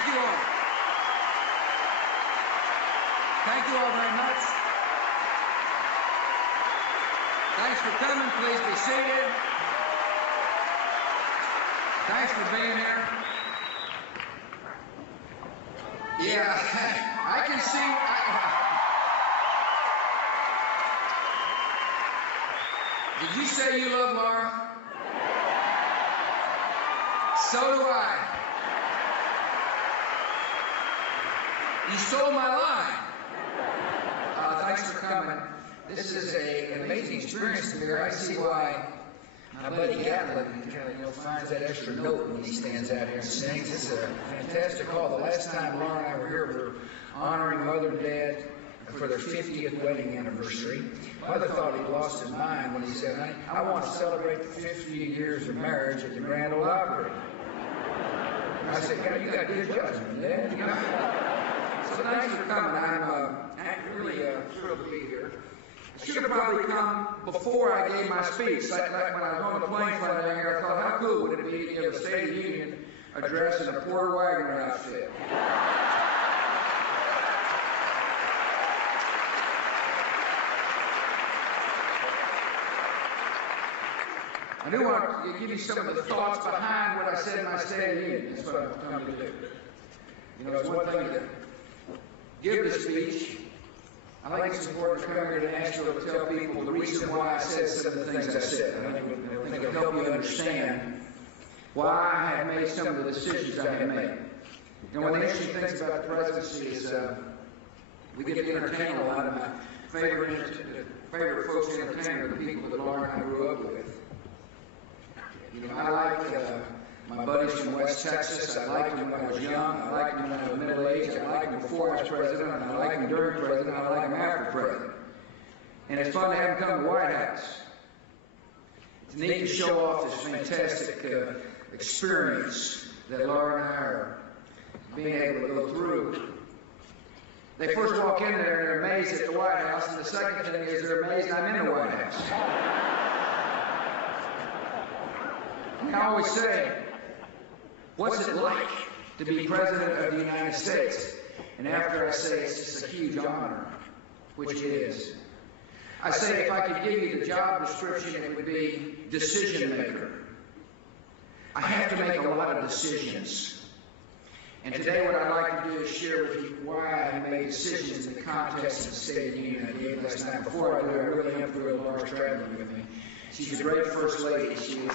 Thank you all. Thank you all very much. Thanks for coming. Please be seated. Thanks for being here. Yeah, I can see. Did you say you love Laura? So do I. You stole my line. Thanks for coming. This is an amazing experience here. I see why my buddy Gatlin kind of finds that extra note when he stands out here and sings. It's a fantastic call. The last time Laura and I were here, we were honoring Mother and Dad for their 50th wedding anniversary. Mother thought he'd lost his mind when he said, "Honey, I want to celebrate the 50 years of marriage at the Grand Ole Opry." I said, "You got good judgment, Dad." So thanks for coming. I'm really thrilled to be here. I should have probably come before I gave my speech. Like when I was on the plane flying down here, I thought, how cool would it be to give a State of the Union address in a Porter Wagoner outfit? I do want to give you some of the thoughts behind what I said in my State of the Union. That's what I'm coming to do. You know, it's one thing to give the speech. I think it's important to come here to Nashville to tell people the reason why I said some of the things I said. I think it'll help you understand why I have made some of the decisions I have made. You know, one of the interesting things about the presidency is we get to entertain a lot of my favorite folks to entertain are the people that Laura and I grew up with. You know, I like my buddies from West Texas. I liked them when I was young. I liked them when I was middle-aged. I liked them before I was president. And I liked them during president. I like them after president. And it's fun to have them come to the White House. It's neat to show off this fantastic experience that Laura and I are being able to go through. They first walk in there and they're amazed at the White House. And the second thing is they're amazed I'm in the White House. I always say, what's it like to be President of the United States? And after I say it's just a huge honor, which it is, I say if I could give you the job description, it would be decision maker. I have to make a lot of decisions. And today what I'd like to do is share with you why I made decisions in the context of the State of the Union I gave last night. Before I do, I really am thrilled Laura's traveling with me. She's a great First Lady. She is...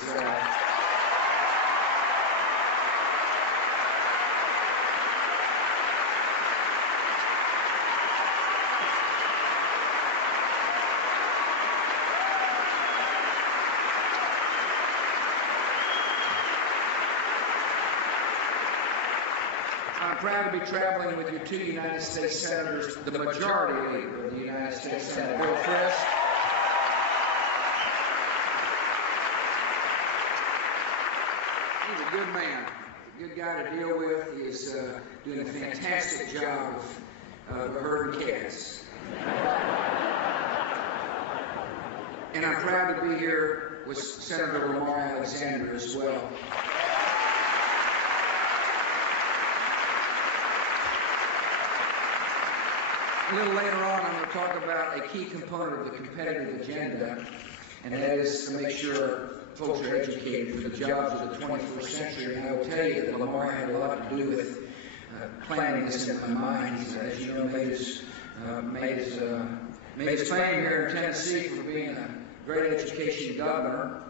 I'm proud to be traveling with your two United States Senators, the majority leader of the United States Senate, Bill Frist. He's a good man, a good guy to deal with. He is doing a fantastic job of herding cats. And I'm proud to be here with Senator Lamar Alexander as well. A little later on, I'm going to talk about a key component of the competitive agenda, and that is to make sure folks are educated for the jobs of the 21st century. And I will tell you that Lamar had a lot to do with planning this in my mind. He's, as you know, made his fame here in Tennessee for being a great education governor.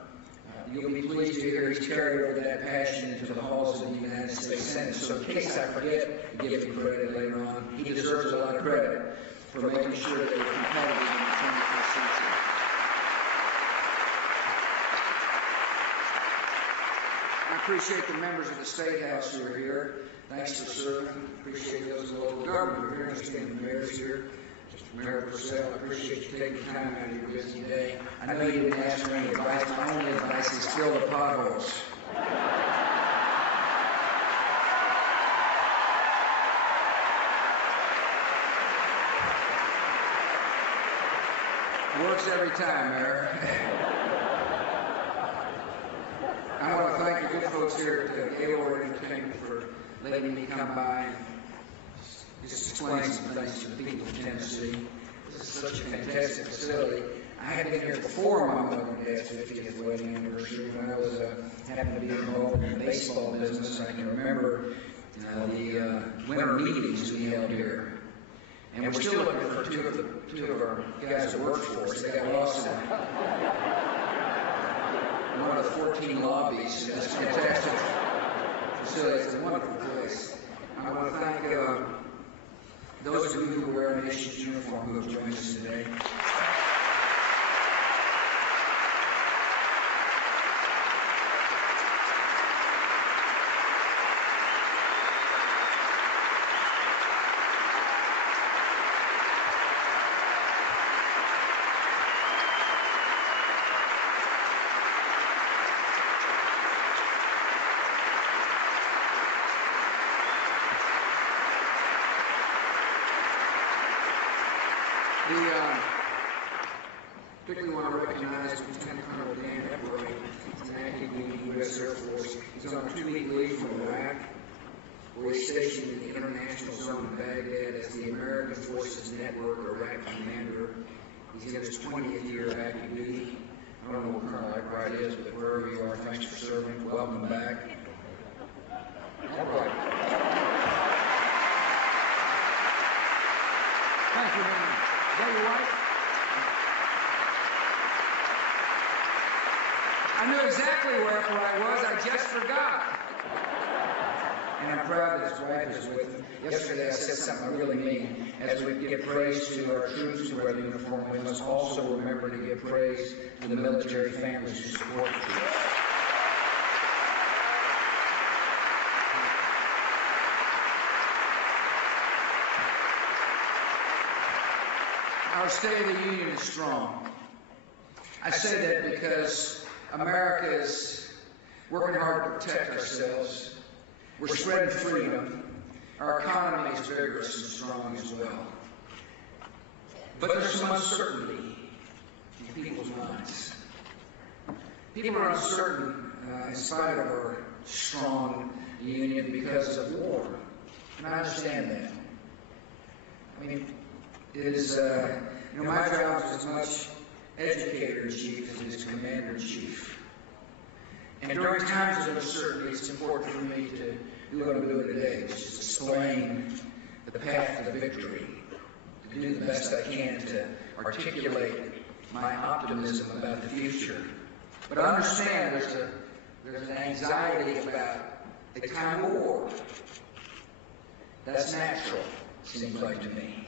You'll be pleased to hear he's carried over that passion into the halls of the United States Senate. So in case I forget to give him credit later on, he deserves a lot of credit for making sure that we're competitive in the 21st century. I appreciate the members of the State House who are here. Thanks for serving. Appreciate those in the local government who are here. I understand the mayor's here. Mayor Purcell, I appreciate you taking time out of your busy day. I know you didn't ask for any advice. My only advice is fill the potholes. Works every time, Mayor. I want to thank the good folks here at Gaylord Entertainment for letting me come by and just explain some things to the people of Tennessee. This is such a fantastic facility. I had been here before my mother and dad's 50th wedding anniversary when I was happened to be involved in the baseball business. I can remember the winter meetings we held here. And we're still looking for two of our guys that work for us. They got lost in one of the 14 lobbies in this fantastic facility. It's a wonderful place. I want to thank those of you who wear our nation's uniform who have joined us today. Particularly want to recognize Lieutenant Colonel Dan Epler, from the active duty U.S. Air Force. He's on a 2-week leave from Iraq, where he's stationed in the international zone in Baghdad as the American Forces Network Iraq Commander. He's in his 20th year of active duty. I don't know what Colonel Epler is, but wherever you are, thanks for serving. Welcome back. All right. Thank you, man. Is that your wife? I knew exactly where I was, I just forgot. And I'm proud that his wife is with him. Yesterday I said something I really mean. As we give praise to our troops who wear the uniform, we must also remember to give praise to the military families who support the troops. Our State of the Union is strong. I say that because America is working hard to protect ourselves. We're spreading freedom. Our economy is vigorous and strong as well. But there's some uncertainty in people's minds. People are uncertain in spite of our strong union because of war. And I understand that. I mean, it is, my job is as much educator-in-chief as it is commander-in-chief. And during times of uncertainty, it's important for me to do what I'm doing today, which is explain the path to victory, to do the best I can to articulate my optimism about the future. But I understand there's an anxiety about a time of war. That's natural, it seems like to me.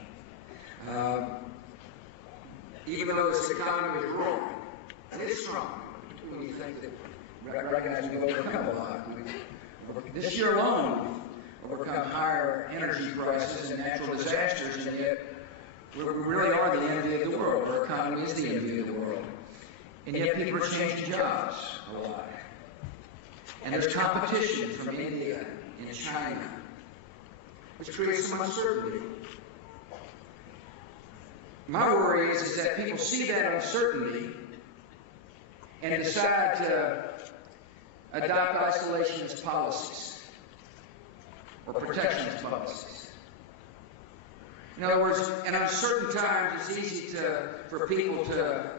Even though this economy is growing, and it's strong, when you think that recognize we've overcome a lot. This year alone, we've overcome higher energy prices and natural disasters, and yet we really are the envy of the world. Our economy is the envy of the world. And yet people are changing jobs a lot. And there's competition from India and China, which creates some uncertainty. My worry is that people see that uncertainty and decide to adopt isolationist policies or protectionist policies. In other words, in uncertain times, it's easy for people to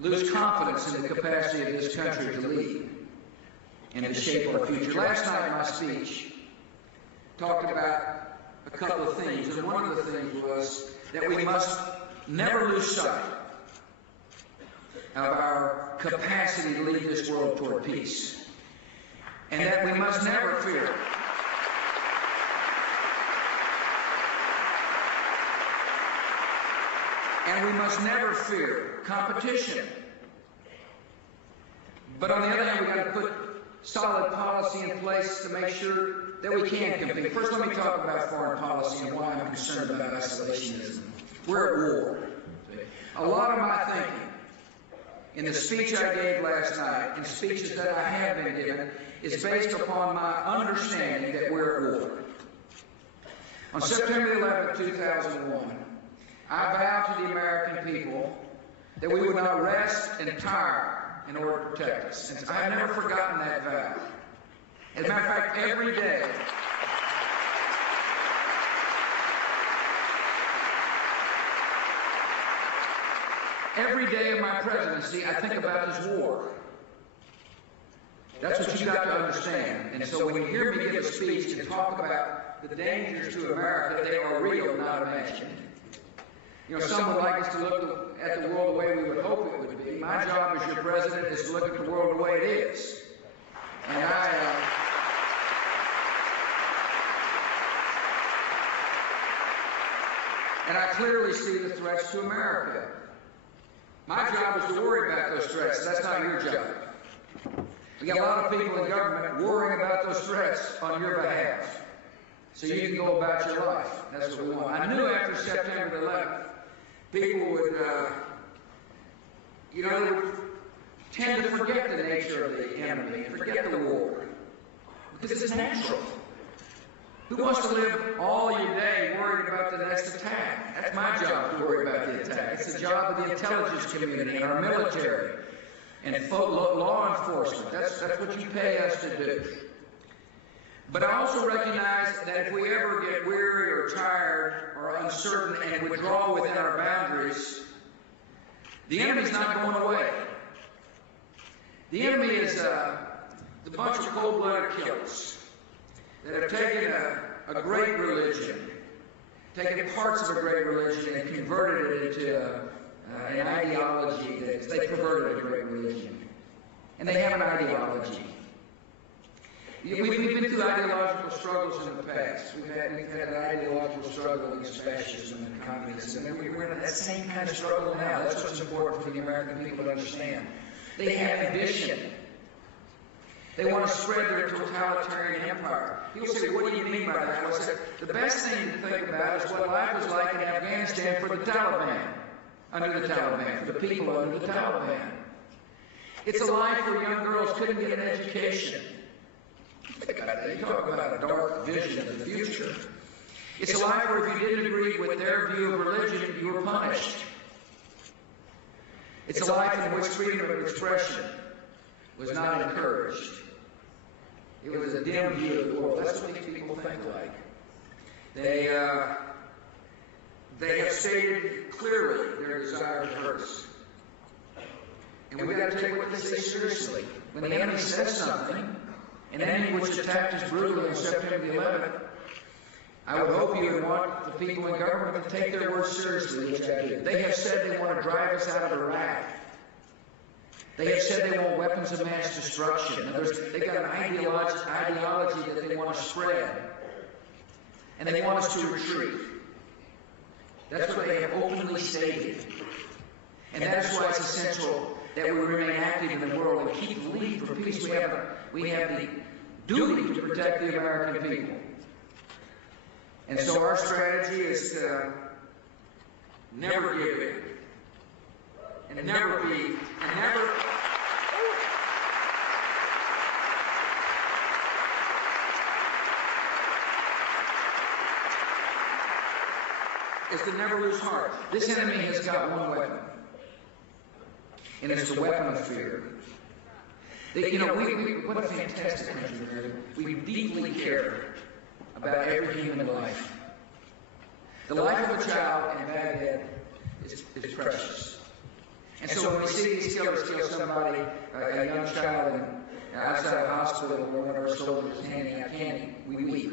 lose confidence in the capacity of this country to lead and to shape our future. Last night, my speech talked about a couple of things, and one of the things was that we must never lose sight of our capacity to lead this world toward peace, and that we must never fear competition. But on the other hand, we've got to put solid policy in place to make sure that we can compete. First, let me talk about foreign policy and why I'm concerned about isolationism. We're at war. A lot of my thinking in the speech I gave last night, and speeches that I have been given, is based upon my understanding that we're at war. On September 11, 2001, I vowed to the American people that we would not rest and tire in order to protect us. And I have never forgotten that vow. As a matter of fact, every day of my presidency, I think about this war. That's what you got to understand. And so when you hear me give a speech and talk about the dangers to America, they are real, not imagined. You know, some would like us to look at the world the way we would hope it would be. My job as your president is to look at the world the way it is. And I clearly see the threats to America. My job is to worry about those threats. That's not your job. We got a lot of people in government worrying about those threats on your behalf, so you can go about your life. That's what we want. I knew after September the 11th, people would, they would tend to forget the nature of the enemy and forget the war, because it's natural. Who wants to live all your day worried about the next attack? That's my job, to worry about the attack. It's the job of the intelligence community and our military and law enforcement. That's what you pay us to do. But I also recognize that if we ever get weary or tired or uncertain and withdraw within our boundaries, the enemy's not going away. The enemy is the bunch of cold-blooded killers that have taken a great religion, taken parts of a great religion and converted it into an ideology that they perverted a great religion. And they have an ideology. We've been through ideological struggles in the past. We've had an ideological struggle against fascism and communism, and we're in that same kind of struggle now. That's what's important for the American people to understand. They have ambition. They want to spread their totalitarian empire. People say, what do you mean by that? Well, I said, the best thing to think about is what life was like in Afghanistan for the Taliban, under the Taliban, for the people under the Taliban. It's a life where young girls couldn't get an education. Think about it. You talk about a dark vision of the future. It's a life where if you didn't agree with their view of religion, you were punished. It's a life in which freedom of expression was not encouraged. It was a dim view of the world. That's what these people think like. They have stated clearly their desire to hurt us. And we've got to take what they say seriously. When the enemy says something, an enemy which attacked us brutally on September the 11th, I would hope you would want the people in government to take their words seriously, which I do. They have said they want to drive us out of Iraq. They have said they want weapons of mass destruction. In other words, they've got an ideology that they want to spread. And they want us to retreat. That's what they have openly stated. And that's why it's essential that we remain active in the world and keep the lead for peace. We have the duty to protect the American people. And so our strategy is to never give in. And never be, and never... is to never lose heart. This enemy has got one weapon. And it's the weapon of fear. What a fantastic country we live in. We deeply care about every human life. The life of a child in Baghdad is precious. And so when we see these killers kill somebody, a young child outside a hospital where one of our soldiers is handing out candy, we weep.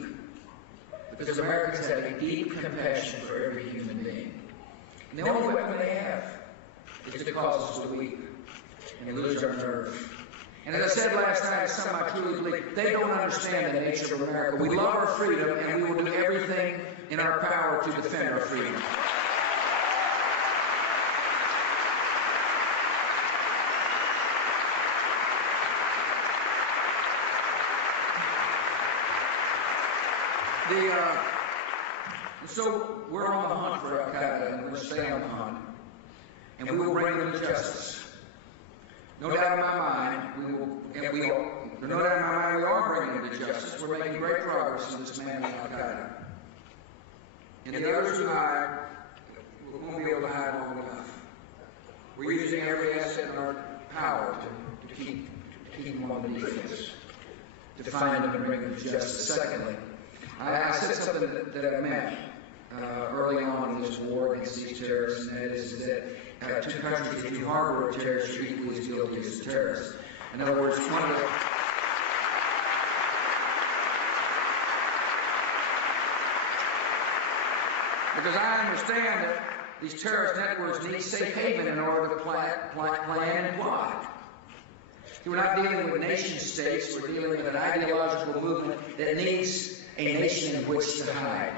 Because Americans have a deep compassion for every human being. And the only weapon they have is to cause us to weep and lose our nerve. And as I said last night, it's something I truly believe, they don't understand the nature of America. We love our freedom, and we will do everything in our power to defend our freedom. So we're on the hunt for Al-Qaeda, and we're going to stay on the hunt, and we will bring them to justice. No doubt in my mind, we are bringing them to justice. We're making great progress in dismantling Al-Qaeda. And the others who hide won't be able to hide long enough. We're using every asset in our power to keep them on the defense. to find them and bring them to justice. Secondly, I said something that I meant early on in this war against these terrorists, and that is that two countries, if you harbor a terrorist, are equally as guilty as a terrorist. In other words, because I understand that these terrorist networks need safe haven in order to plan and plot. We're not dealing with nation states, we're dealing with an ideological movement that needs a nation in which to hide.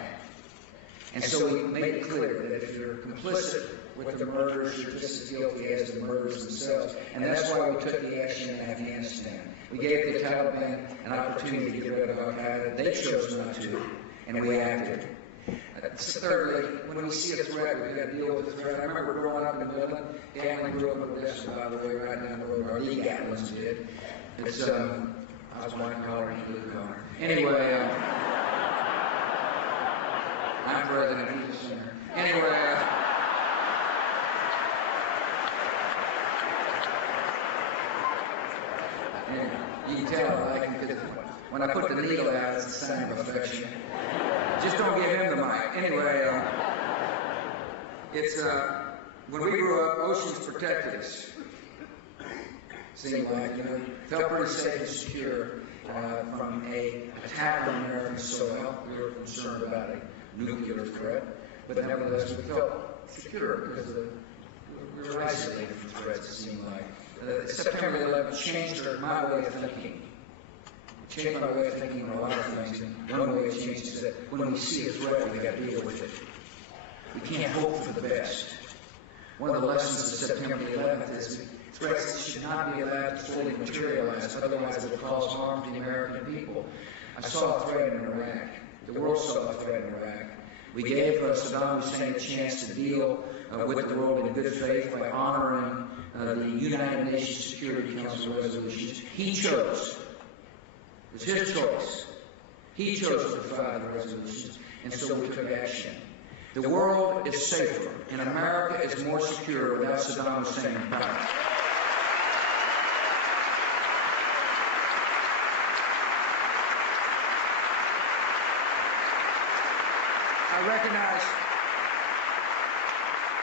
And so we made it clear that if you're complicit with the murders, you're just as guilty as the murders themselves. And that's why we took the action in Afghanistan. We gave the Taliban an opportunity to get rid of al-Qaeda. They chose not to, and we acted. Thirdly, when we see a threat, we've got to deal with the threat. I remember growing up in Midland. Gatlin grew up in Odessa, by the way, right down the road. Or Lee Gatlins did. It's, I was white collar and blue collar. Anyway, I'm president, he's a singer. Anyway, you can tell I like him because when I put the needle out, it's a sign of affection. Just don't give him the mic. Anyway, it's when we grew up, oceans protected us. Seemed like, felt pretty safe and secure from an attack on American soil. We were concerned about a nuclear threat, but nevertheless we felt secure because we were isolated from threats, it seemed like. September 11th changed my way of thinking. Changed my way of thinking on a lot of things, and one way it changed is that when we see a threat, we've got to deal with it. We can't hope for the best. One of the lessons of September 11th is threats should not be allowed to fully materialize, otherwise it will cause harm to the American people. I saw a threat in Iraq. The world saw a threat in Iraq. We gave Saddam Hussein a chance to deal with the world in good faith by honoring the United Nations Security Council resolutions. He chose. It was his choice. He chose to defy the resolutions, and so we took action. The world is safer, and America is more secure without Saddam Hussein in power.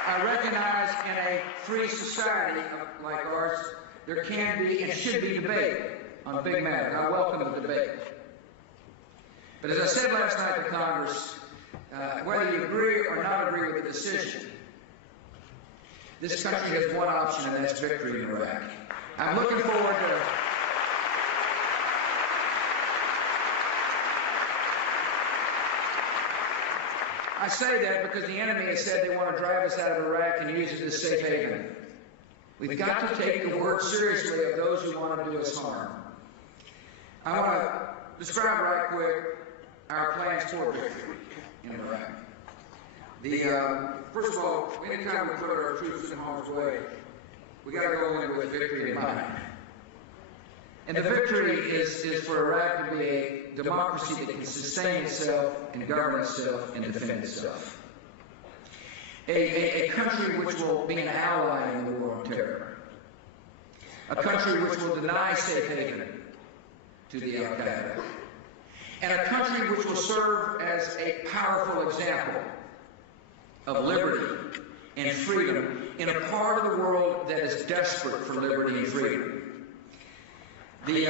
I recognize in a free society like ours, there can be and should be debate on big matters. I welcome the debate. But as I said last night to Congress, whether you agree or not agree with the decision, this country has one option, and that's victory in Iraq. I'm looking forward to... I say that because the enemy has said they want to drive us out of Iraq and use it as safe haven. We've got to take the word seriously of those who want to do us harm. I want to describe right quick our plans toward victory in Iraq. First of all, anytime we put our troops in harm's way, we got to go in with victory in mind. And the victory is for Iraq to be a democracy that can sustain itself and govern itself and defend itself. A country which will be an ally in the war on terror. A country which will deny safe haven to the al-Qaeda. And a country which will serve as a powerful example of liberty and freedom in a part of the world that is desperate for liberty and freedom. The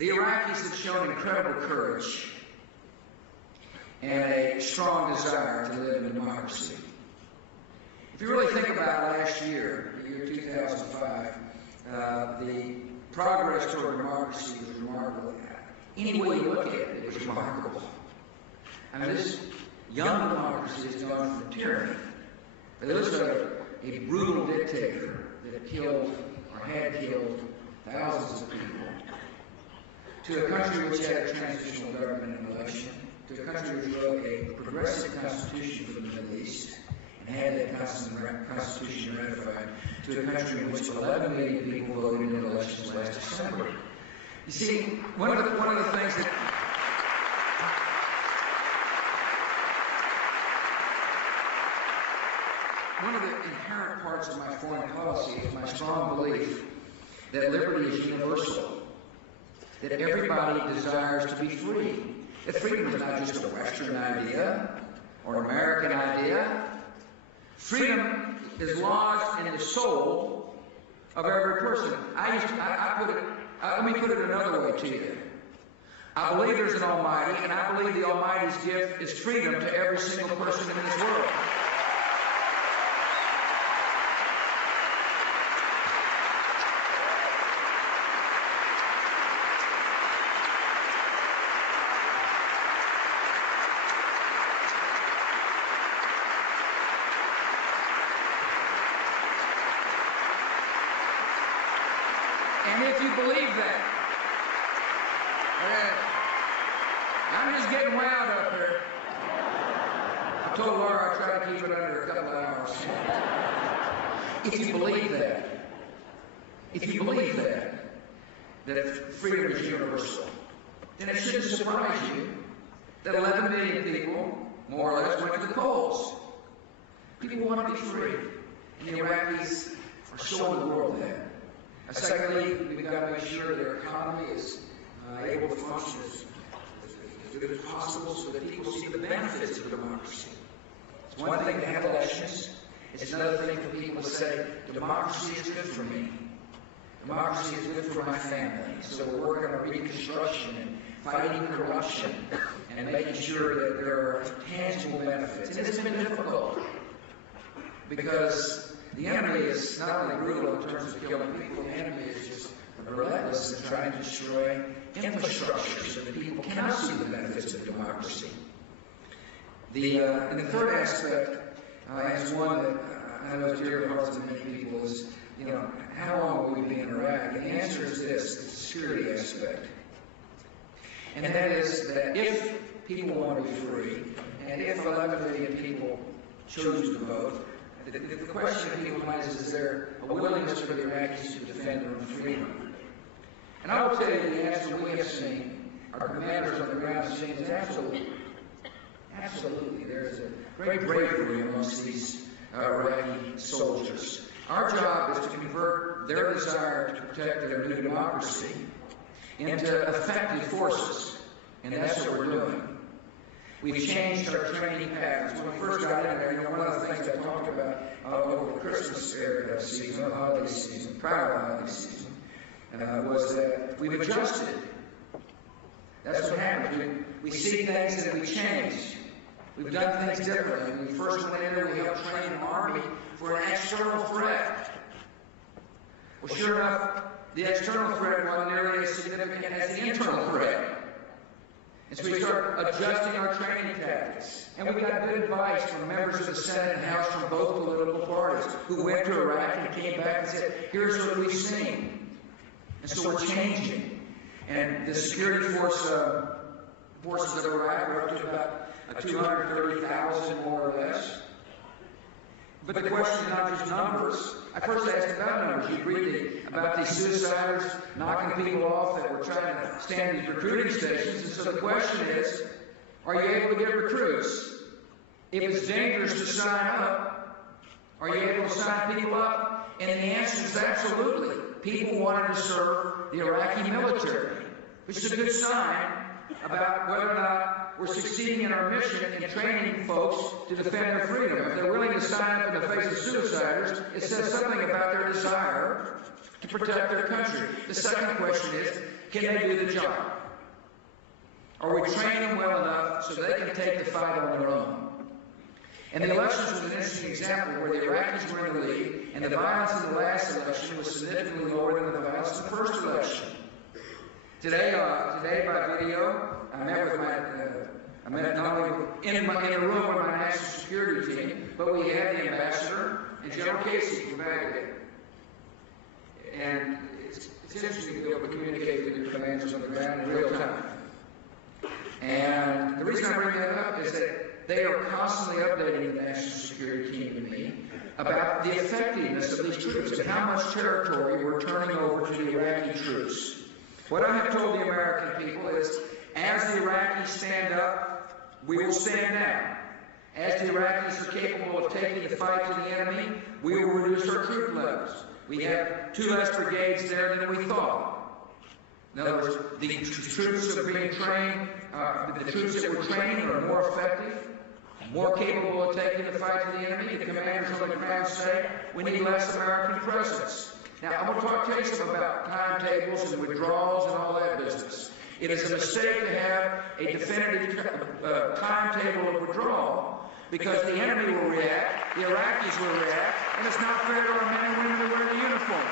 Iraqis have shown incredible courage and a strong desire to live in democracy. If you really think about last year, the year 2005, the progress toward democracy was remarkable. Any way you look at it, it was remarkable. I mean, this young democracy has gone from tyranny. It looks like a brutal dictator that killed or had killed thousands of people, to a country which had a transitional government and election, to a country which wrote a progressive constitution for the Middle East and had that constitution ratified, to a country in which 11 million people voted in elections last December. You see, one of the things that inherent parts of my foreign policy is my strong belief that liberty is universal, that everybody desires to be free. That freedom is not just a Western idea or an American idea. Freedom is lodged in the soul of every person. Let me put it another way to you. I believe there's an Almighty, and I believe the Almighty's gift is freedom to every single person in this world. And if you believe that, I'm just getting wound up here. I told Laura I'd try to keep it under a couple of hours. If you believe that freedom is universal, then it shouldn't surprise you that 11 million people, more or less, went to the polls. People want to be free, and the Iraqis are showing the world that. Secondly, we've got to make sure their economy is able to function as good as possible so that people see the benefits of democracy. It's one thing to have elections. It's another thing for people to say, democracy is good for me. Democracy is good for my family. So we're working on reconstruction and fighting corruption and making sure that there are tangible benefits. And it's been difficult because the enemy is not only brutal in terms of killing people, the enemy is just relentless in trying to destroy infrastructure so that people cannot see the benefits of democracy. And the third aspect is one that I know is dear to the hearts of many people is, how long will we be in Iraq? And the answer is this, the security aspect. And that is that if people want to be free, and if 11 million people choose to vote, the question in people's minds is there a willingness for the Iraqis to defend their own freedom? And I will tell you the answer we have seen, our commanders on the ground have seen is absolutely. Absolutely. There is a great bravery amongst these Iraqi soldiers. Our job is to convert their desire to protect their new democracy into effective forces, and that's what we're doing. We've changed our training patterns. When we first got in there, one of the things I talked about over the Christmas season, the holiday season, prior to the holiday season, was that we've adjusted. That's what happens. We see things and we change. We've done things differently. When we first went in there, we helped train an army for an external threat. Well, sure enough, the external threat wasn't nearly as significant as the internal threat. And so we started adjusting our training tactics. And we got good advice from members of the Senate and House from both political parties who went to Iraq and came back and said, here's what we've seen. And so we're changing. And the security forces of Iraq were up to about 230,000 more or less. But the question is not just numbers. I first asked about numbers. You read about these suiciders knocking people off that were trying to stand these recruiting stations. And so the question is, are you able to get recruits? If it's dangerous to sign up, are you able to sign people up? And the answer is absolutely. People wanted to serve the Iraqi military, which is a good sign about whether or not we're succeeding in our mission in training folks to defend their freedom. If they're willing to sign up in the face of suiciders, it says something about their desire to protect their country. The second question is, can they do the job? Are we training them well enough so they can take the fight on their own? And the elections was an interesting example where the Iraqis were in the lead, and the violence in the last election was significantly lower than the violence in the first election. Today by video, I met not only in a room with my national security team, but we had the ambassador and General Casey from Baghdad. And it's interesting to be able to communicate with your commanders on the ground in real time. And the reason I bring that up is that they are constantly updating the national security team and me about the effectiveness of these troops and how much territory we're turning over to the Iraqi troops. What I have told the American people is, as the Iraqis stand up, we will stand down. As the Iraqis are capable of taking the fight to the enemy, we will reduce our troop levels. We have 2 less brigades there than we thought. In other words, the troops that are being trained, the troops that we're training are more effective, more capable of taking the fight to the enemy. The commanders on the ground say we need less American presence. Now, I'm going to talk to you some about timetables and withdrawals and all that business. It is a mistake to have a definitive timetable of withdrawal because the enemy will react, the Iraqis will react, and it's not fair to our men and women who wear the uniform.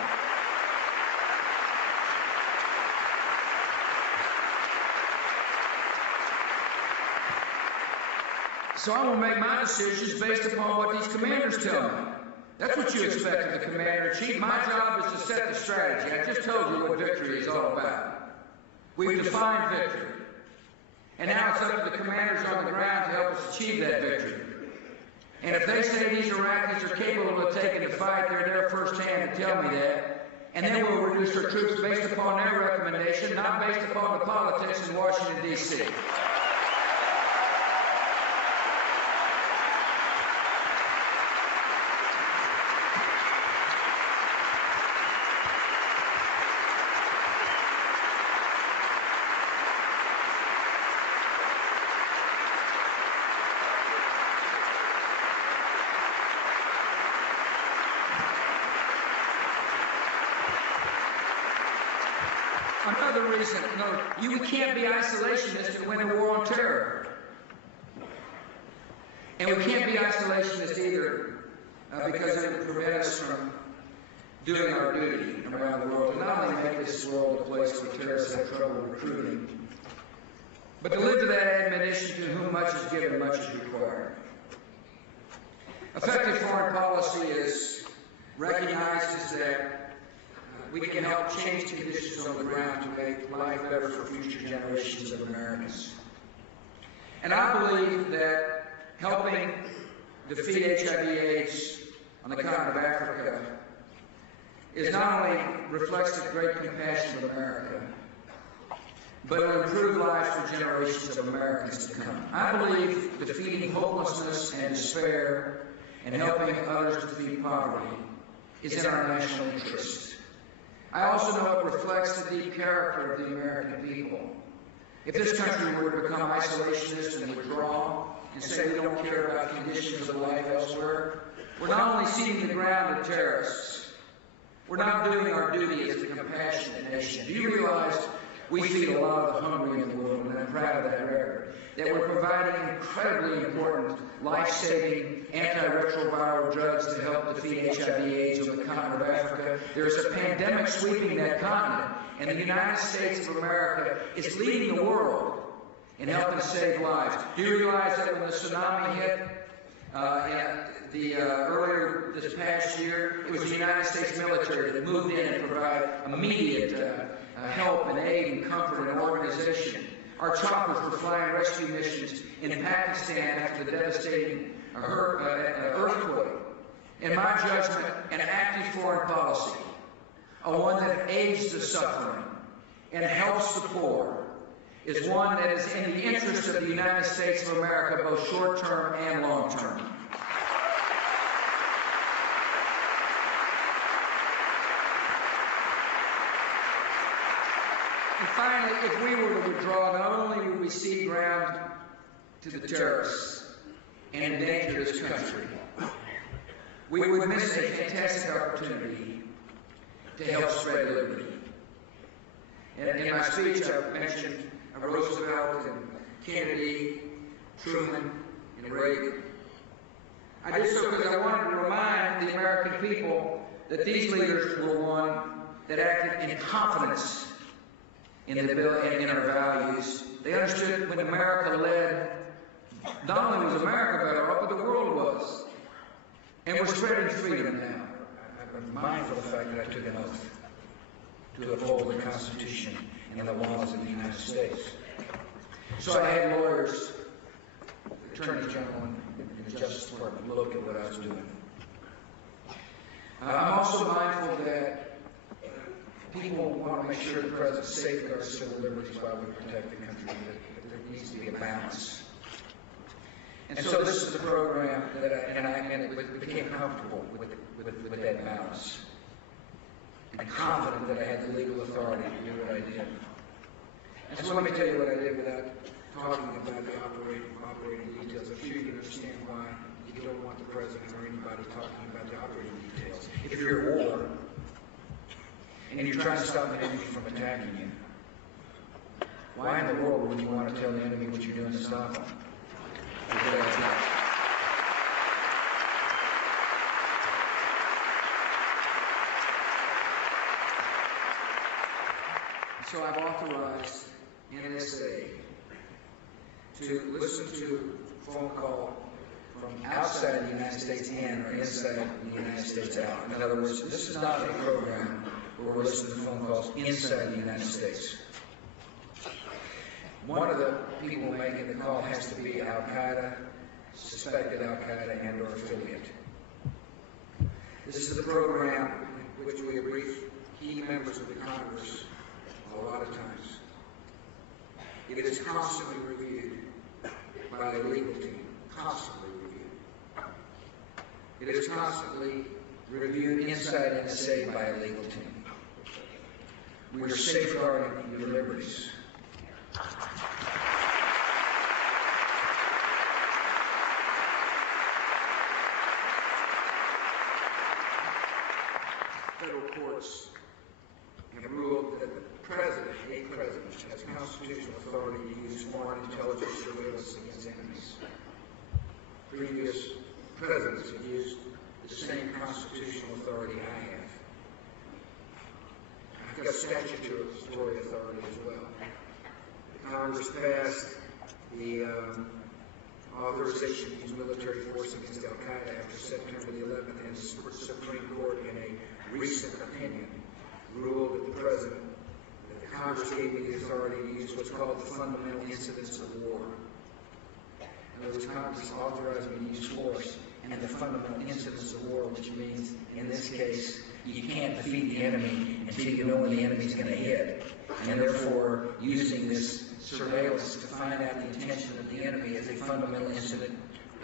So I will make my decisions based upon what these commanders tell me. That's what you expect of the commander-in-chief. My job is to set the strategy. I just told you what victory is all about. We've defined victory. And now it's up to the commanders on the ground to help us achieve that victory. And if they say these Iraqis are capable of taking the fight, they're there firsthand to tell me that. And then we'll reduce our troops based upon their recommendation, not based upon the politics in Washington, D.C. Another reason, no, you can't be isolationist and win the war on terror. And we can't be isolationist either because it would prevent us from doing our duty around the world. To not only make this world a place where terrorists have trouble recruiting, but to live to that admonition to whom much is given, much is required. Effective foreign policy recognizes that we can help change conditions on the ground to make life better for future generations of Americans. And I believe that helping defeat HIV/AIDS on the continent of Africa is not only reflects the great compassion of America, but it will improve lives for generations of Americans to come. I believe defeating hopelessness and despair and helping others defeat poverty is in our national interest. I also know it reflects the deep character of the American people. If this country were to become isolationist and withdraw and say we don't care about conditions of life elsewhere, we're not only ceding the ground to terrorists, we're not doing our duty as a compassionate nation. Do you realize we feed a lot of the hungry in the world, and I'm proud of that record, that we're providing incredibly important, life-saving antiretroviral drugs to help defeat HIV/AIDS on the continent of Africa. There's a pandemic sweeping that continent, and the United States of America is leading the world in helping save lives. Do you realize that when the tsunami hit earlier this past year, it was the United States military that moved in and provided immediate help and aid and comfort and organization. Our choppers were flying rescue missions in Pakistan after the devastating earthquake. In my judgment, an active foreign policy, one that aids the suffering and helps the poor, is one that is in the interest of the United States of America, both short-term and long-term. And finally, if we were to withdraw, not only would we cede ground to the terrorists and endanger this country, we would miss a fantastic opportunity to help spread liberty. And in my speech, I mentioned Roosevelt and Kennedy, Truman, and Reagan. I did so because I wanted to remind the American people that these leaders were one that acted in confidence in the bill and in our values. They understood when America led, not only was America better off, but the world was. And we're spreading freedom now. I'm mindful of the fact that I took an oath to uphold the Constitution and the laws of the United States. So I had lawyers, Attorney General, and the Justice Department look at what I was doing. I'm also mindful that people want to make sure the President safeguards civil liberties while we protect the country, that there needs to be a balance. And so this is the program that it became comfortable with that balance. And confident that I had the legal authority to do what I did. And so let me tell you what I did without talking about the operating details. I'm sure you understand why you don't want the president or anybody talking about the operating details. If you're at war and you're trying to stop an enemy from attacking you, why in the world would you want to tell the enemy what you're doing to stop them? So I've authorized NSA to listen to a phone call from outside the United States in or inside the United States out. In other words, this is not a program where we're listening to phone calls inside the United States. One of the people making the call has to be Al-Qaeda, suspected Al-Qaeda and or affiliate. This is the program in which we have briefed key members of the Congress a lot of times. It is constantly reviewed by a legal team, constantly reviewed. It is constantly reviewed inside NSA by a legal team. We are safeguarding your liberties. Federal courts have ruled that the president, a president, has constitutional authority to use foreign intelligence surveillance against enemies. Previous presidents have used the same constitutional authority I have. I've got statutory authority as well. The Congress passed the authorization to use military force against Al-Qaeda after September the 11th, and the Supreme Court, in a recent opinion, ruled that the president, that the Congress gave me the authority to use what's called the fundamental incidents of war. In other words, Congress authorized me to use force and the fundamental incidents of war, which means, in this case, you can't defeat the enemy until you know when the enemy's going to hit. And therefore, using this surveillance to find out the intention of the enemy is a fundamental incident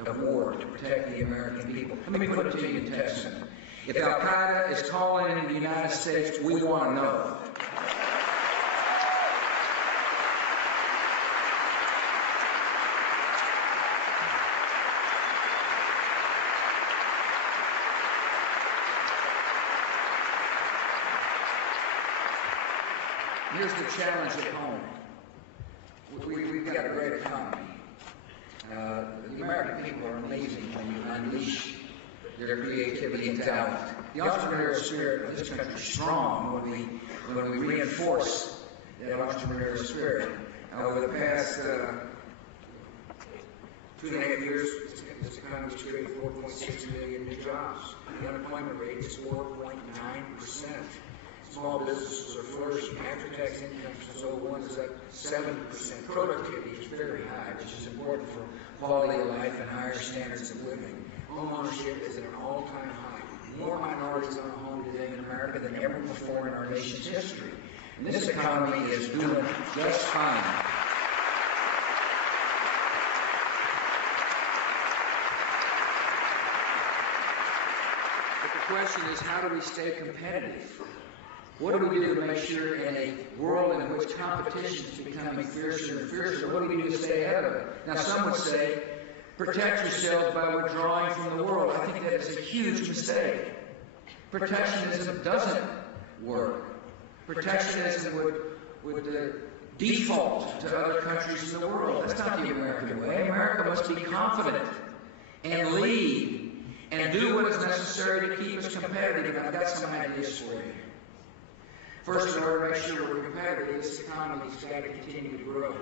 of war to protect the American people. Let me put it to you in Texas. If Al-Qaeda is calling in the United States, we want to know. Here's the challenge at home. We've got a great economy. The American people are amazing when you unleash their creativity and talent. The entrepreneurial spirit of this country is strong when we reinforce that entrepreneurial spirit. Over the past 2.5 years, this economy has created 4.6 million new jobs. The unemployment rate is 4.9%. Small businesses are flourishing. After-tax income for one is up 7%. Productivity is very high, which is important for quality of life and higher standards of living. Home ownership is at an all-time high. More minorities own a home today in America than ever before in our nation's history. And this economy is doing just fine. But the question is, how do we stay competitive? What do we do to make sure in a world in which competition is becoming fiercer and fiercer, what do we do to stay ahead of it? Now, some would say, protect yourselves by withdrawing from the world. I think that is a huge mistake. Protectionism doesn't work. Protectionism would default to other countries in the world. That's not the American way. America must be confident and lead and do what is necessary to keep us competitive. And I've got some ideas for you. First, in order to make sure we're competitive, this economy's got to continue to grow.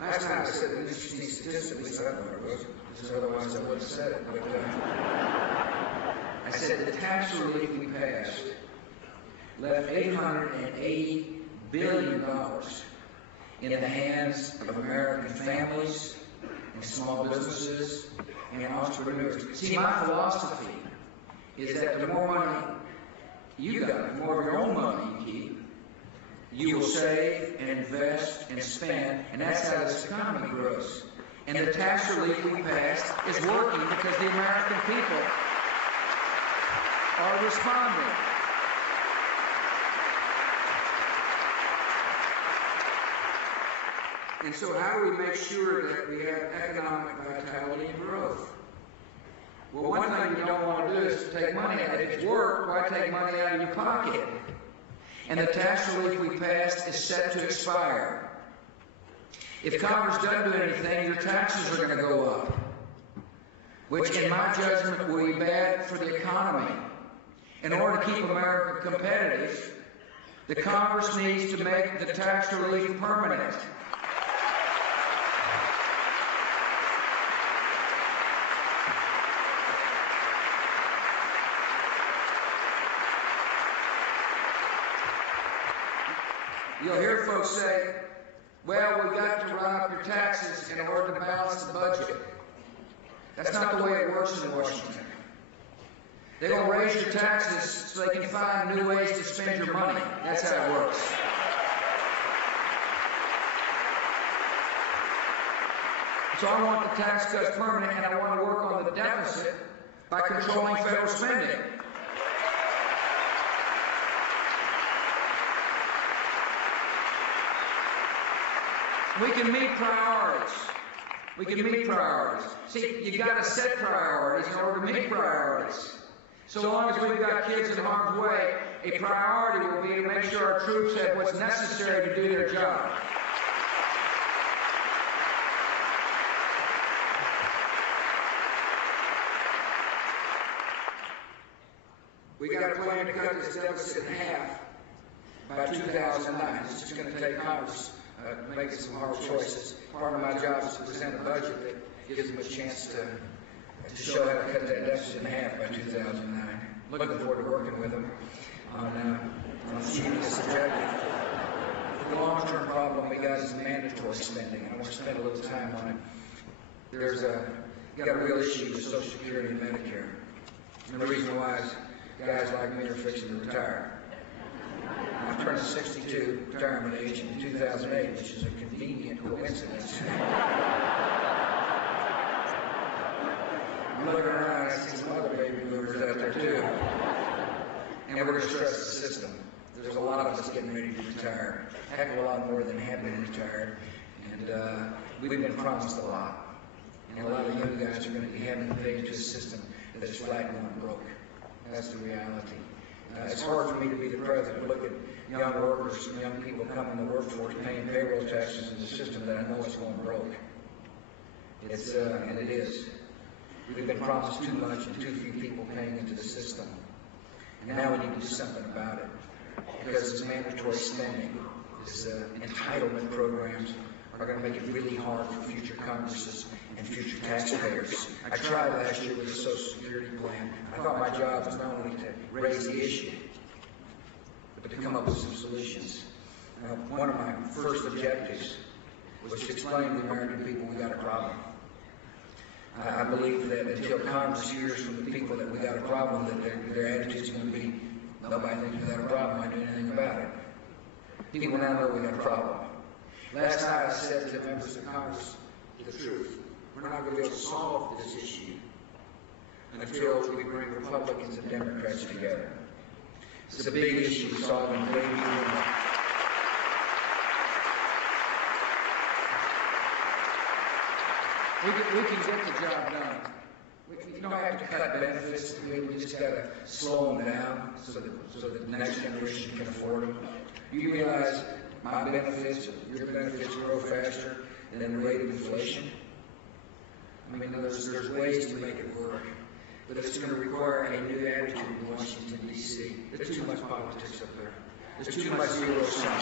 Last time I said an interesting statistic, at least I don't know what it was, because otherwise I wouldn't have said it, but I said the tax relief we passed left $880 billion in the hands of American families and small businesses and entrepreneurs. See, my philosophy is that the more money you got, the more of your own money you keep, you will save and invest and spend, and that's how this economy grows. And the tax relief we passed is working because the American people are responding. And so how do we make sure that we have economic vitality and growth? Well, one thing you don't want to do is to take money out. If it's work, why take money out of your pocket? And the tax relief we passed is set to expire. If Congress doesn't do anything, your taxes are going to go up, which in my judgment will be bad for the economy. In order to keep America competitive, the Congress needs to make the tax relief permanent. You'll hear folks say, well, we got to run up your taxes in order to balance the budget. That's not the way it works in Washington. They're going to raise your taxes so they can find new ways to spend your money. That's how it works. So I want the tax cuts permanent, and I want to work on the deficit by controlling federal spending. We can meet priorities. We can meet priorities. See, you got to set priorities in order to meet priorities. So long as we've got kids in harm's way, a priority will be to make sure our troops have what's necessary to do their job. We got a plan to cut this deficit in half by 2009. It's just going to take Congress making some hard choices. Part of my job is to present a budget that gives them a chance to show how to cut that deficit in half by 2009. Looking forward to working with them on achieving this objective. The long-term problem we got is mandatory spending. I want to spend a little time on it. You got a real issue with Social Security and Medicare. And the reason why is guys like me are fixing to retire. I turned 62, retirement age, in 2008, which is a convenient coincidence. I'm looking around, I see some other baby boomers out there too. And we're going to stress the system. There's a lot of us getting ready to retire. A heck of a lot more than have been retired. And we've been promised a lot. And a lot of young guys are going to be having to pay into a system that is flat going broke. That's the reality. It's hard for me to be the president and look at young workers and young people coming to the workforce paying payroll taxes in a system that I know is going broke. And it is. We've been promised too much and too few people paying into the system. And now we need to do something about it. Because this mandatory spending, this entitlement programs are going to make it really hard for future Congresses and future taxpayers. I tried last year with a Social Security plan. I thought my job was not only to raise the issue, but to come up with some solutions. One of my first objectives was to explain to the American people we got a problem. I believe that until Congress hears from the people that we got a problem, that their attitude is going to be, nobody thinks we got a problem, I do anything about it. People now know we got a problem. Last night I said to members of Congress the truth. We're not going to be able to solve this issue until we bring Republicans and Democrats together. It's a big issue solving baby boomers. We can get the job done. We don't have to cut benefits. We just got to slow them down so that the next generation can afford them. You realize my benefits, your benefits grow faster than the rate of inflation? I mean, there's ways to make it work, but it's going to require a new attitude in Washington, D.C. There's too much politics up there. There's too much zero-sum.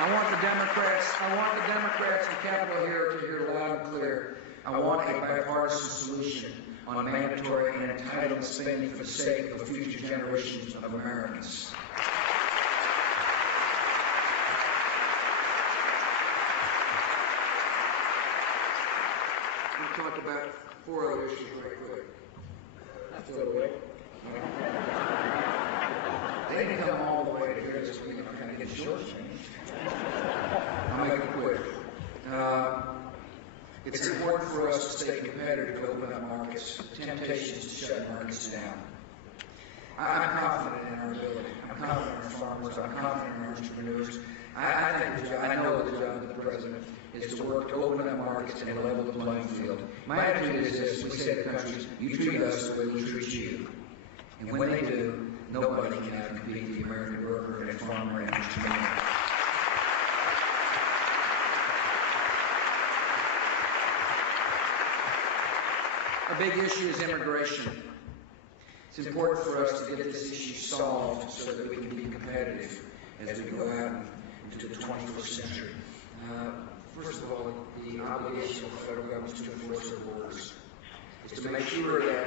I want the Democrats in Capitol Hill to hear loud and clear. I want a bipartisan solution on mandatory and entitlement spending for the sake of future generations of Americans. We'll talk about 4 other issues right quick. That's the way. They didn't come all the way to here this week. I'm kind of getting shortchanged. I'll make it quick. It's important for us to stay competitive to open up markets. The temptation is to shut markets down. I'm confident in our ability. I'm confident in our farmers. I'm confident in our entrepreneurs. I know the job of the president is to work to open up markets and level the playing field. My attitude is this: we say to countries, you treat us the way we treat you. And when they do, nobody can outcompete the American worker and farmer and entrepreneur. A big issue is immigration. It's important for us to get this issue solved so that we can be competitive as we go out into the 21st century. First of all, the obligation of the federal government is to enforce their borders. Is to make sure that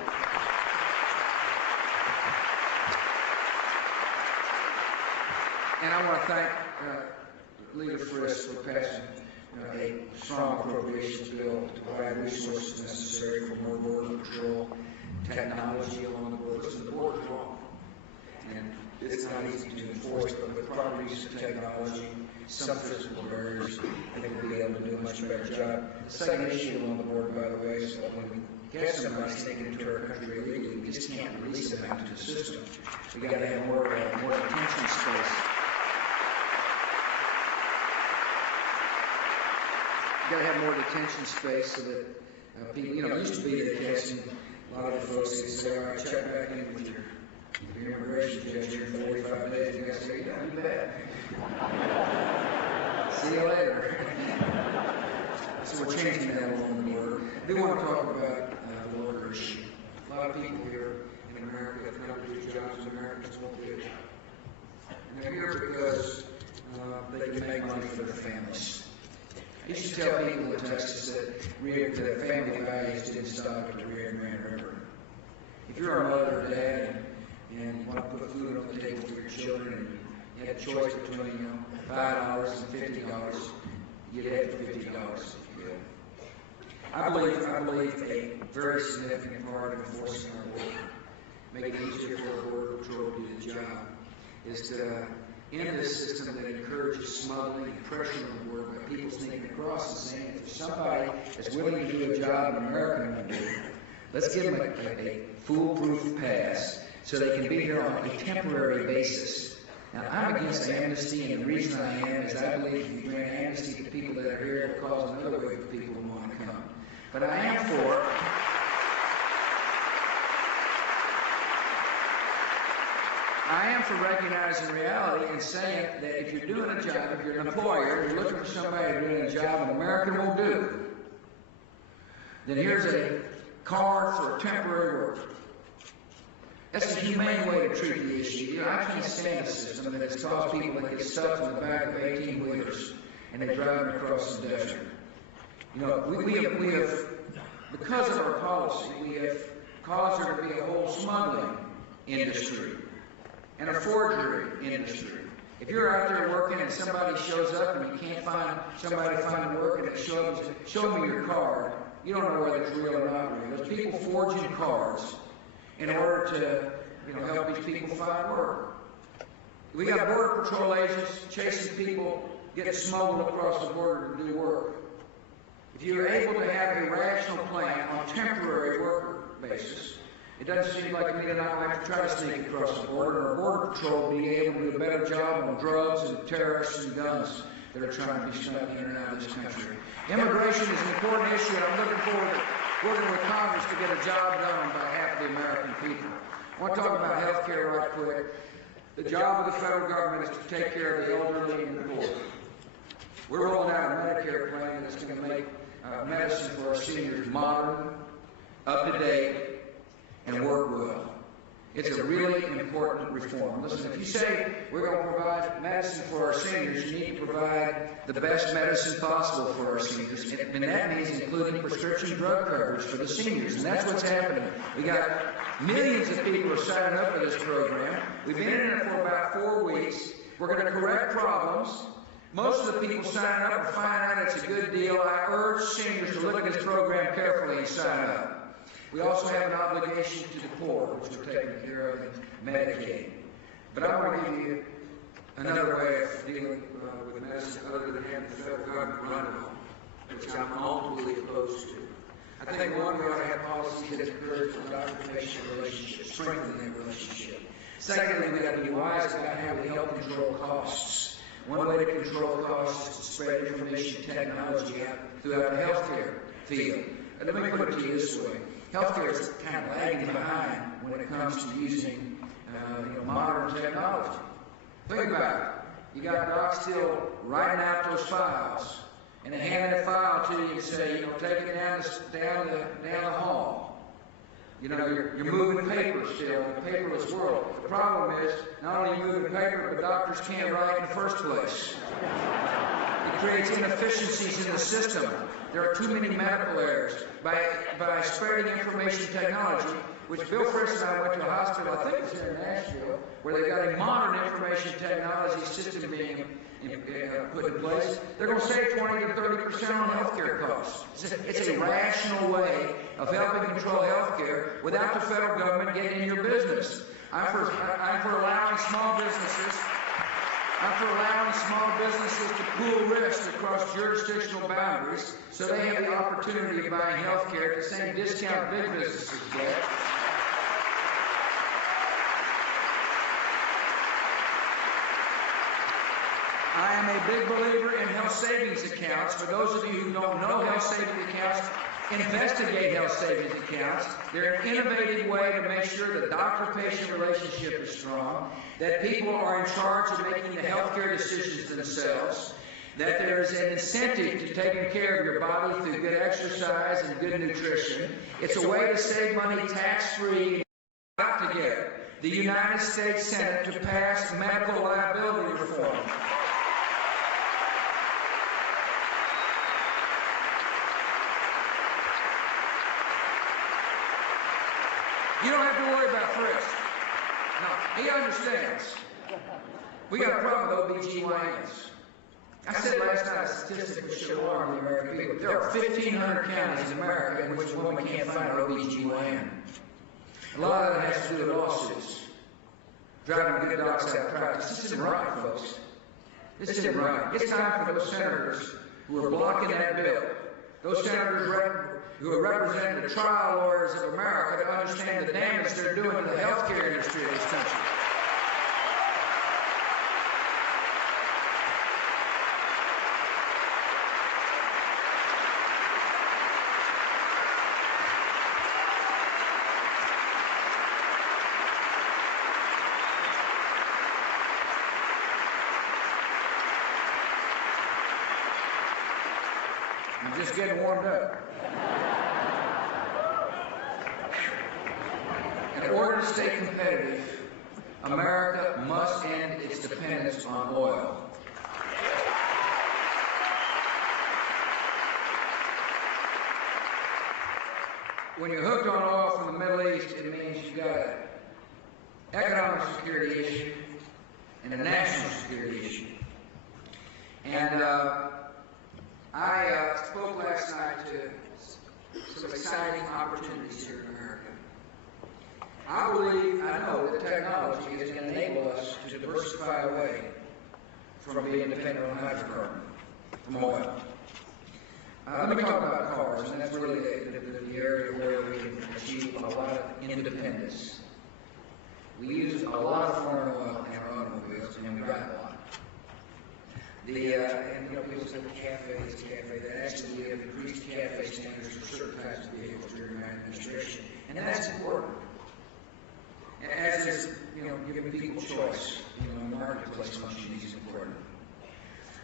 and I want to thank Leader Frist for passing a strong appropriations bill to provide resources necessary for more border patrol, technology along the borders, and the border's long. And it's not easy to enforce, but with proper use of technology, some physical barriers, I think we'll be able to do a much better job. The second issue along the border, by the way, is that when we get somebody sneaking into our country illegally, we just can't release them out into the system. We got to have more detention space. Got to have more detention space so that people, it used to be that they had a lot of the folks that say, all right, check back in with your immigration judge here in 45 days. You guys say, yeah, you bet. See you later. So we're changing that along the border. I do want to talk about the border issue. A lot of people here in America have come to do jobs Americans won't do. And they're here because they can make money for their families. I used to tell people in Texas that family values didn't stop at the Rio Grande River. If you're a mother or dad and you want to put food on the table for your children and you had a choice between $5 and $50, you'd head for $50 if you could. I believe a very significant part of enforcing our border, making it easier for the Border Patrol to do the job, is to end this system that encourages smuggling and pressure on the border by people sneaking across and saying, if there's somebody that's willing to do a job an American would do, let's give them a foolproof pass so they can be here on a temporary basis. Now, I'm against amnesty, and the reason I am is I believe if you grant amnesty to people that are here, it will cause another wave of people who want to come. But I am for recognizing reality and saying that if you're doing a job, if you're an employer, you're looking for somebody doing a job an American will do, then here's a card for a temporary worker. That's a humane way to treat the issue. I can't stand a system that has caused people to get stuck in the back of 18-wheelers and they drive across the desert. We have, because of our policy, we have caused there to be a whole smuggling industry and a forgery industry. If you're out there working and somebody shows up and you can't find somebody to find work and it show me your card, you don't know whether it's real or not real. There's people forging cards in order to help these people find work. We got Border Patrol agents chasing people, getting smuggled across the border to do work. If you're able to have a rational plan on a temporary worker basis, it doesn't seem like me that I have to try to sneak across the border, or Border Patrol being able to do a better job on drugs and terrorists and guns that are trying to be snuck in and out of this country. Immigration is an important issue, and I'm looking forward to working with Congress to get a job done on behalf of the American people. I want to talk about health care right quick. The job of the federal government is to take care of the elderly and the poor. We're rolling out a Medicare plan that's going to make medicine for our seniors modern, up-to-date, and work well. It's a really important reform. Listen, if you say we're going to provide medicine for our seniors, you need to provide the best medicine possible for our seniors. And that means including prescription drug coverage for the seniors. And that's what's happening. We got millions of people are signing up for this program. We've been in it for about 4 weeks. We're going to correct problems. Most of the people signing up will find out it's a good deal. I urge seniors to look at this program carefully and sign up. We also have an obligation to the poor, which we're taking care of in Medicaid. But I want to give you another way of dealing with medicine other than having the federal government run it all. which I'm ultimately opposed to. I think one, we ought to have policies that encourage the doctor-patient relationship, strengthen that relationship. Secondly, we got to be wise about how we help control costs. One way to control costs is to spread information technology out throughout the healthcare field. Let me put it to you this way. Healthcare is kind of lagging behind when it comes to using modern technology. Think about it. You got docs still writing out those files, and they hand that file to you and say, take it down the hall. You're moving paper still in a paperless world. The problem is, not only are you moving paper, but doctors can't write in the first place. It creates inefficiencies in the system. There are too many medical errors. By spreading information technology, which Bill Frisk and I went to a hospital, I think it's here in Nashville, where they've got a modern information technology system being put in place. They're going to save 20 to 30% on healthcare costs. It's a rational way of helping control healthcare without the federal government getting in your business. I'm for allowing small businesses. I'm for allowing small businesses to pool risk across jurisdictional boundaries so they have the opportunity of buying health care at the same discount big businesses get. I am a big believer in health savings accounts. For those of you who don't know health savings accounts, investigate health savings accounts. They're an innovative way to make sure the doctor-patient relationship is strong, that people are in charge of making the healthcare decisions themselves, that there's an incentive to taking care of your body through good exercise and good nutrition. It's a way to save money tax-free. Got to get the United States Senate to pass medical liability reform. You don't have to worry about Frisk. No, he understands. We got a problem with OBGYNs. I said last night a statistic which should alarm the American people. There are 1,500 counties in America in which a woman can't find an OBGYN. A lot of it has to do with lawsuits. Driving good docs out of practice. This isn't right, folks. This isn't right. It's time for those senators who are blocking that bill, those senators who are representing the trial lawyers of America, to understand the damage they're doing to the healthcare industry of this country. I'm just getting warmed up. In order to stay competitive, America must end its dependence on oil. When you're hooked on oil from the Middle East, it means you've got an economic security issue and a national security issue. And I spoke last night to some exciting opportunities here in America. I know that technology is going to enable us to diversify away from being dependent on hydrocarbon, from oil. Let me talk about cars, and that's really the area where we can achieve a lot of independence. We use a lot of foreign oil in our automobiles, and we drive a lot. People say cafe, that actually we have increased cafe standards for certain types of vehicles during my administration, and that's important. As is, giving people choice, in the marketplace functioning is important.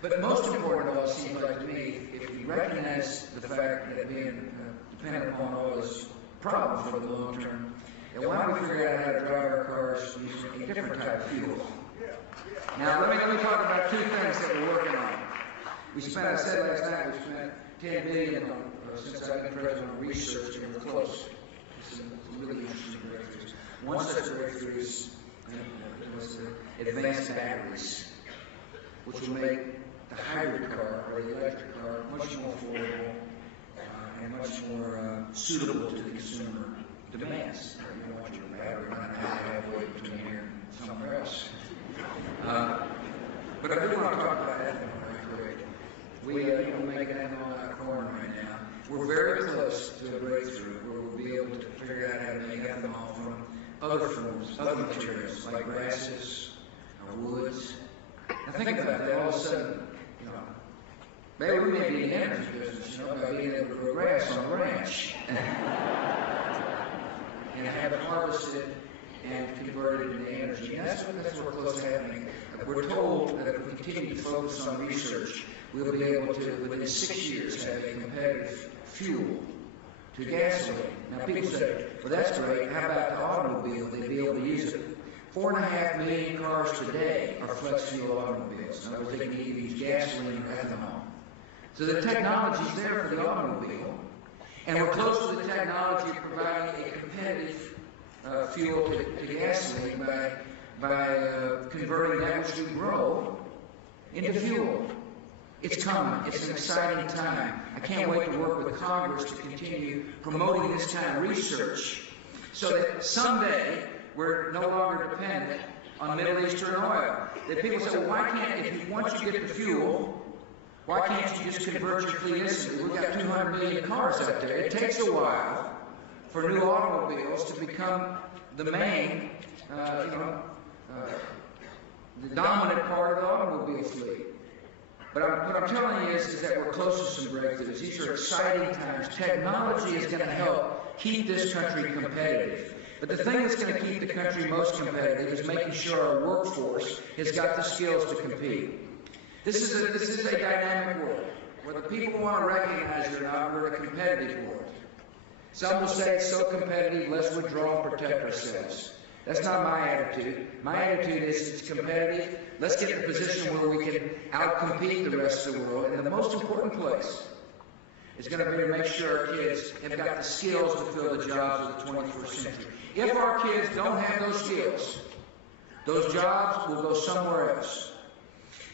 But most important of all, seems like to me, if we recognize the fact that being dependent upon oil is a problem for the long term, then why don't we figure out how to drive our cars using a different type of fuel? Now, let me talk about two things that we're working on. I said last night, we spent $10 billion since I've been president on research, and we're close to some really interesting breakthroughs. One such breakthrough is advanced batteries, which will make the hybrid car or the electric car much more affordable and much more suitable to the consumer demands. You don't want your battery running out halfway between here and somewhere else. But I do want to talk about ethanol right quick. We make an ethanol out of corn other materials like grasses or woods. Now think about that. All of a sudden, maybe we may be in the energy business, by being able to grow grass on a ranch and have it harvested and converted into energy. And that's what's close to happening. We're told that if we continue to focus on research, we'll be able to, within 6 years, have a competitive fuel to gasoline. Now people say, well, that's great. How about the automobile? They'd be able to use it. 4.5 million cars today are flex fuel automobiles. In other words, they can either use gasoline or ethanol. So the technology's there for the automobile, and we're close to the technology of providing a competitive fuel to gasoline by converting that which we grow into fuel. It's coming. It's an exciting time. I can't wait to work with Congress to continue promoting this kind of research so that someday we're no longer dependent on Middle Eastern oil. That people say, well, why can't, once you get the fuel, why can't you just convert your fleet instantly? We've got 200 million cars out there. It takes a while for new automobiles to become the main, the dominant part of the automobile fleet. But what I'm telling you is that we're close to some breakthroughs. These are exciting times. Technology is going to help keep this country competitive. But the thing that's going to keep the country most competitive is making sure our workforce has got the skills to compete. This is a dynamic world. Whether people want to recognize it or not, we're a competitive world. Some will say it's so competitive, let's withdraw and protect ourselves. That's not my attitude. My attitude is it's competitive. Let's get in a position where we can outcompete the rest of the world. And the most important place is going to be to make sure our kids have got the skills to fill the jobs of the 21st century. If our kids don't have those skills, those jobs will go somewhere else.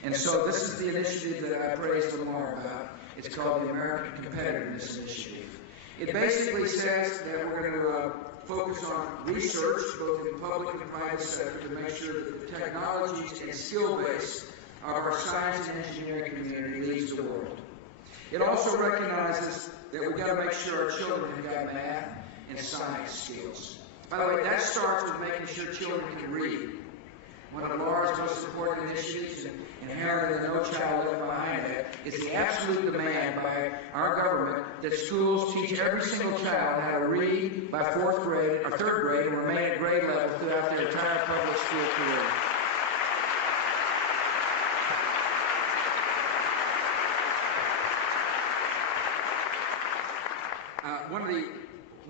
And so this is the initiative that I praised Lamar about. It's called the American Competitiveness Initiative. It basically says that we're going to focus on research, both in the public and private sector, to make sure that the technologies and skill base of our science and engineering community leads the world. It also recognizes that we've got to make sure our children have got math and science skills. By the way, that starts with making sure children can read. One of Laura's most important initiatives, inherent in the No Child Left Behind Act, is the absolute demand by our government that schools teach every single child how to read by 4th grade or 3rd grade and remain at grade level throughout their entire public school career.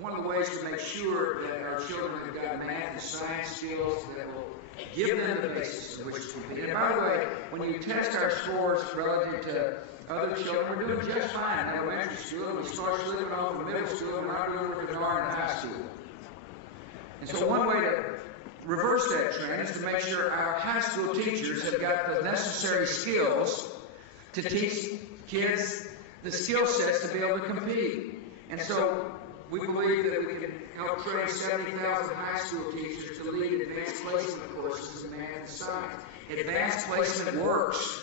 One of the ways to make sure that our children have got math and science skills that will give them the basis of which to compete. And by the way, when you test our scores relative to other children, we're doing just fine in elementary school, and we start slipping off in middle school, and we're not doing what we are in high school. And so one way to reverse that trend is to make sure our high school teachers have got the necessary skills to teach kids the skill sets to be able to compete. And so we believe that we can help train 70,000 high school teachers to lead advanced placement courses in math and science. Advanced placement works.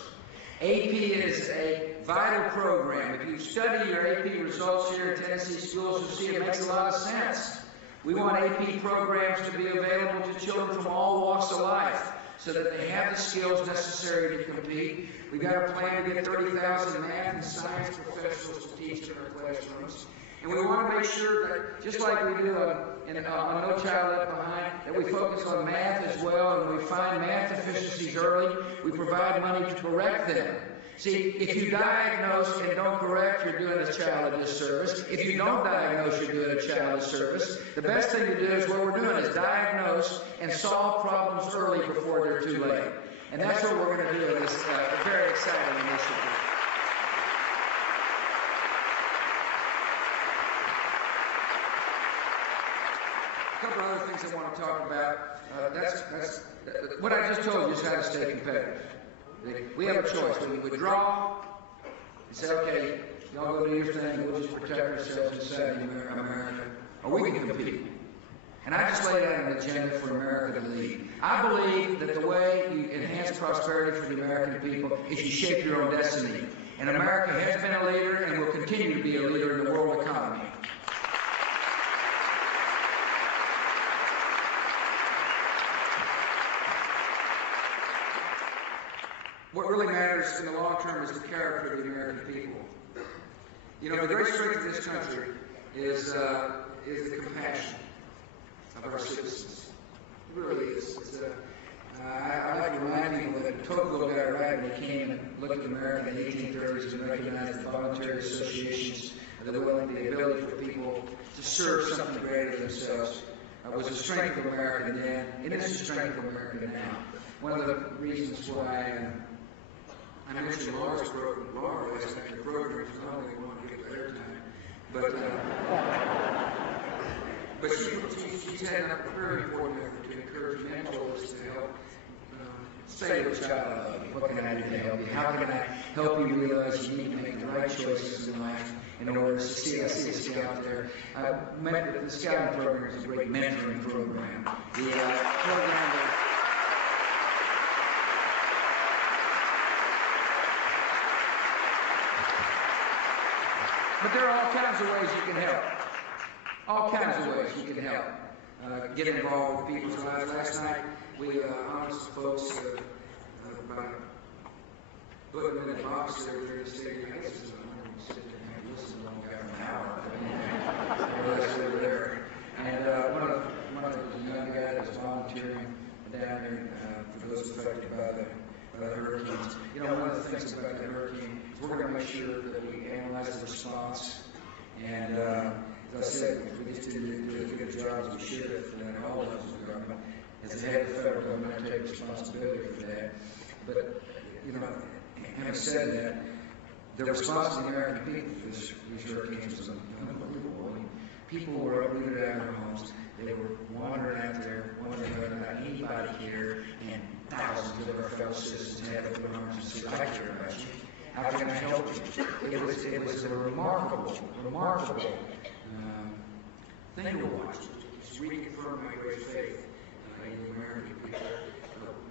AP is a vital program. If you study your AP results here in Tennessee schools, you'll see it makes a lot of sense. We want AP programs to be available to children from all walks of life so that they have the skills necessary to compete. We've got a plan to get 30,000 math and science professionals to teach in our classrooms. And we want to make sure that, just like we do on No Child Left Behind, that we focus on math as well, and we find math deficiencies early. We provide money to correct them. See, if you diagnose and don't correct, you're doing a child a disservice. If you don't diagnose, you're doing a child a disservice. The best thing to do is what we're doing is diagnose and solve problems early before they're too late. And that's what we're going to do in this very exciting initiative. A couple other things I want to talk about. What I just told you is how to stay competitive. We have a choice. We can withdraw and say, okay, y'all go do your thing, we'll just protect ourselves inside America, or we can compete. And I just laid out an agenda for America to lead. I believe that the way you enhance prosperity for the American people is you shape your own destiny. And America has been a leader and will continue to be a leader in the world economy. what really matters in the long term is the character of the American people. You know, the great strength of this country is the compassion of our citizens. It really is. I like to remind people that Tocqueville got it right when he came and looked at America in the 1830s and recognized the voluntary associations, the ability for people to serve something greater than themselves. Was the strength of America then, and it's the strength of America now. One of the reasons why I mentioned Laura's program, Laura last night, her program, because I only want to get the airtime, but she's had a very important effort to encourage mentors to help say to a child, I love you. What can I do to help you? How can I help you realize you need to make the right choices in life in order to succeed? I see a scout there. The scouting program is a great mentoring program. The program that but there are all kinds of ways you can help. All kinds of ways you can help. Get involved with people's lives. Last night, we honored some folks by putting them in a box there during the stadium. I guess it's sit there and listen to one guy for an hour. Over there. And one of those young guys that was volunteering down there for those affected by the hurricanes. You know, one of the things about the hurricane, we're going to make sure that we analyze the response. And as I said, we just didn't do as good a job as we should have, and all levels of government. As the head of the federal government, I take responsibility for that. But, you know, having said that, the response of the American people to these hurricanes was unbelievable. I mean, people were uprooted out of their homes. They were wandering out there, wondering whether or not anybody cared, and thousands of our fellow citizens had open arms and said, I care about you. How can I help you? It was a remarkable thing to watch. It's reconfirmed my great faith in the American people.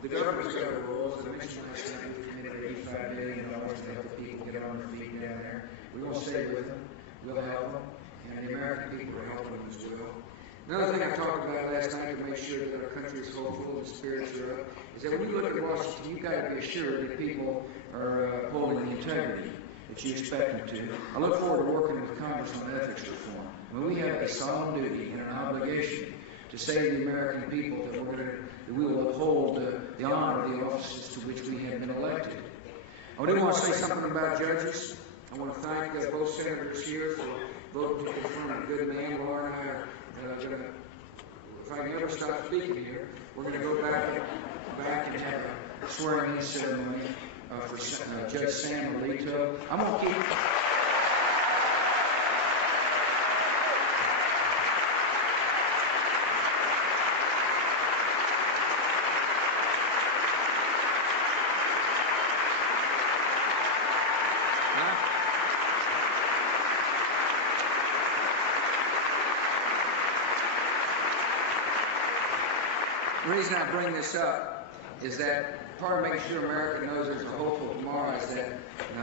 The government's got a role. As I mentioned last night, we committed $85 billion to help the people get on their feet down there. We won't stay with them. We'll help them. And the American people are helping them as well. Another thing I talked about last night to make sure that our country is hopeful and spirits are up is that when you look at Washington, you've got to be assured that people are holding the integrity that you expect them to. I look forward to working with Congress on ethics reform. I mean, we have a solemn duty and an obligation to say to the American people that we will uphold the honor of the offices to which we have been elected. I do want to say something about judges. I want to thank both senators here for voting to confirm a good man. Laura and I are going to, if I can ever stop speaking here, we're going to go back and have a swearing-in ceremony for Judge Sam Alito. I'm going to keep... The reason I bring this up is that part of making sure America knows there's a hopeful tomorrow is that a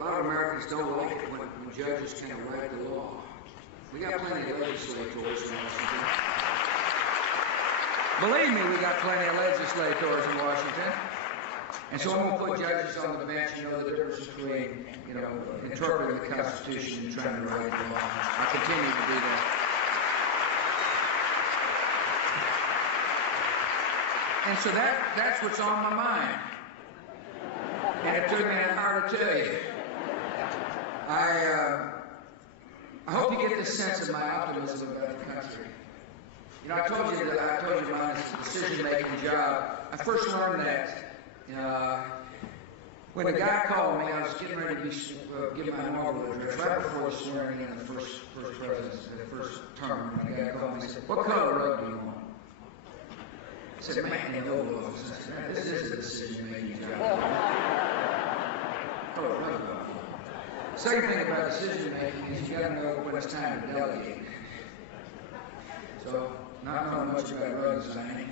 lot of Americans don't like it when judges kind of write the law. We got plenty of legislators in Washington. Believe me, we got plenty of legislators in Washington. And so I'm going to put judges on the bench, you know, the difference between, you know, interpreting the Constitution and trying to write the law. I'll continue to do that. And so that's what's on my mind. And it took me an hour to tell you. I hope you get this sense of my optimism about the country. You know, I told you mine is a decision-making job. I first learned that when the guy called me. I was getting ready to give my inaugural address right before swearing in the first term. And the guy called me and said, "What color rug do you want?" I said, "Man, in the Oval Office." I said, "This is a decision-making job." Second thing about decision-making is you got to know when it's time to delegate. So, not knowing much about rug designing,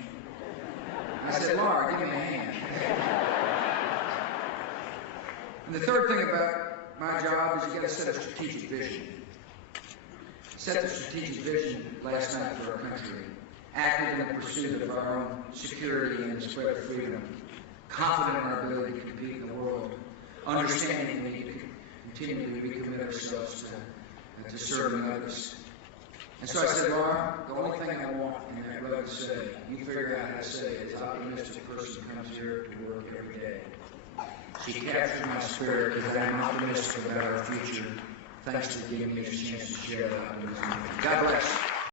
I said, "Laura, give me a hand." And the third thing about my job is you got to set a strategic vision. Set the strategic vision last night for our country. Acted in the pursuit of our own security and the spread of freedom. confident in our ability to compete in the world, understanding we need to continually recommit ourselves to serving others. And so I said, Laura, the only thing I want in that letter to say, you figure out how to say it, is optimistic person comes here to work every day. She captured my spirit because I'm optimistic about our future. Thanks for giving me a chance to share that optimism. God bless.